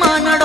মনন